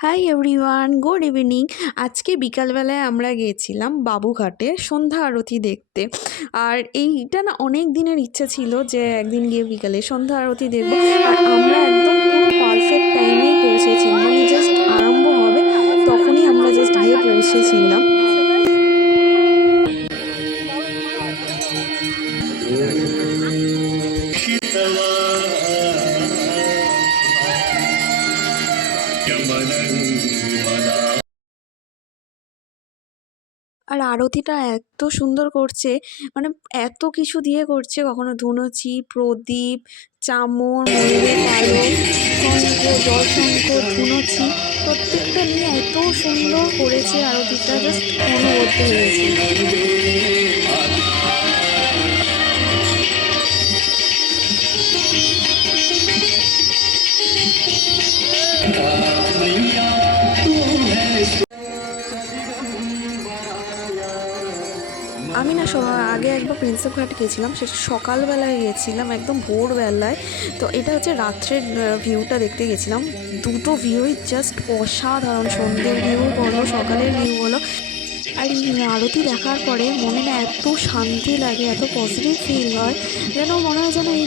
Hi everyone, good evening. আজকে বিকালবেলায় আমরা গিয়েছিলাম বাবুঘাটে সন্ধ্যা আরতি দেখতে। আর এইটা না অনেক দিনের ইচ্ছা ছিল যে একদিন গিয়ে বিকালে সন্ধ্যা আরতি দেখব। আর আমরা একদম পুরো পারফেক্ট টাইমেই পৌঁছেছি, মানে জাস্ট আরম্ভ হবে তখনই আমরা জাস্ট গিয়ে পৌঁছেছিলাম। আর আরতিটা এত সুন্দর করছে, মানে এত কিছু দিয়ে করছে, কখনো ধুনুচি, প্রদীপ, চামর, ময়ূরের পালক, শঙ্খ, জলশঙ্খ, ধুনুচি, প্রত্যেকটা নিয়ে এত সুন্দর করেছে আরতিটা, জাস্ট মনোবদ্ধ হয়েছে। আমি না আগে একবার প্রিন্সেপ ঘাট গেছিলাম, সেটা সকালবেলায় গেছিলাম, একদম ভোরবেলায়। তো এটা হচ্ছে রাত্রের ভিউটা দেখতে গেছিলাম। দুটো ভিউই জাস্ট অসাধারণ, সন্ধ্যের ভিউ বলো, সকালের ভিউ বলো। আর এই আরতি দেখার পরে মনে না এত শান্তি লাগে, এত পজিটিভ ফিল হয়, যেন মনে হয় যেন এই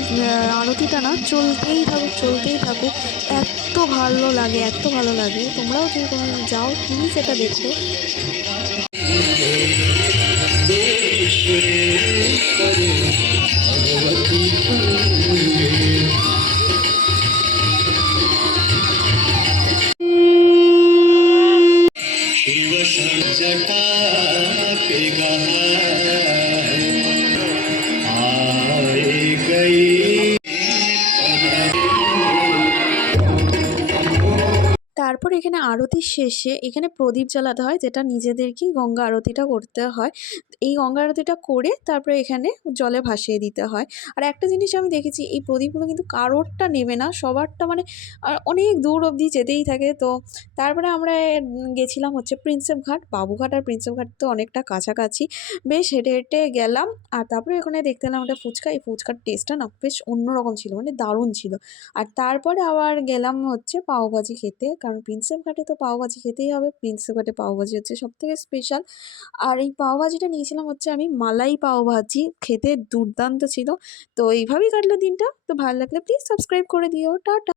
আরতিটা না চলতেই থাকুক চলতেই থাকুক। এত ভালো লাগে, এত ভালো লাগে। তোমরাও যদি কোনো যাও প্লিজ এটা দেখো। जटा पे आए गई। তারপর এখানে আরতির শেষে এখানে প্রদীপ জ্বালাতে হয়, যেটা নিজেদেরকেই গঙ্গা আরতিটা করতে হয়। এই গঙ্গা আরতিটা করে তারপরে এখানে জলে ভাসিয়ে দিতে হয়। আর একটা জিনিস আমি দেখেছি, এই প্রদীপগুলো কিন্তু কারোরটা নেবে না, সবারটা মানে অনেক দূর অবধি যেতেই থাকে। তো তারপরে আমরা গেছিলাম হচ্ছে প্রিন্সেপ ঘাট। বাবুঘাট আর প্রিন্সেপ ঘাট তো অনেকটা কাছাকাছি, বেশ হেঁটে হেঁটে গেলাম। আর তারপরে ওখানে দেখতে পেলাম একটা ফুচকা। এই ফুচকার টেস্টটা না বেশ অন্যরকম ছিল, মানে দারুণ ছিল। আর তারপরে আবার গেলাম হচ্ছে পাওভাজি খেতে, কারণ প্রিন্সেপ ঘাটে তো পাওভাজি খেতেই হবে। প্রিন্সেপ ঘাটে পাওভাজি হচ্ছে সবথেকে স্পেশাল। আর এই পাওভাজিটা নিয়েছিলাম হচ্ছে আমি মালাই পাওভাজি, খেতে দুর্দান্ত ছিল। তো এইভাবেই কাটলো দিনটা। তো ভালো লাগলে প্লিজ সাবস্ক্রাইব করে দিও। টাটা।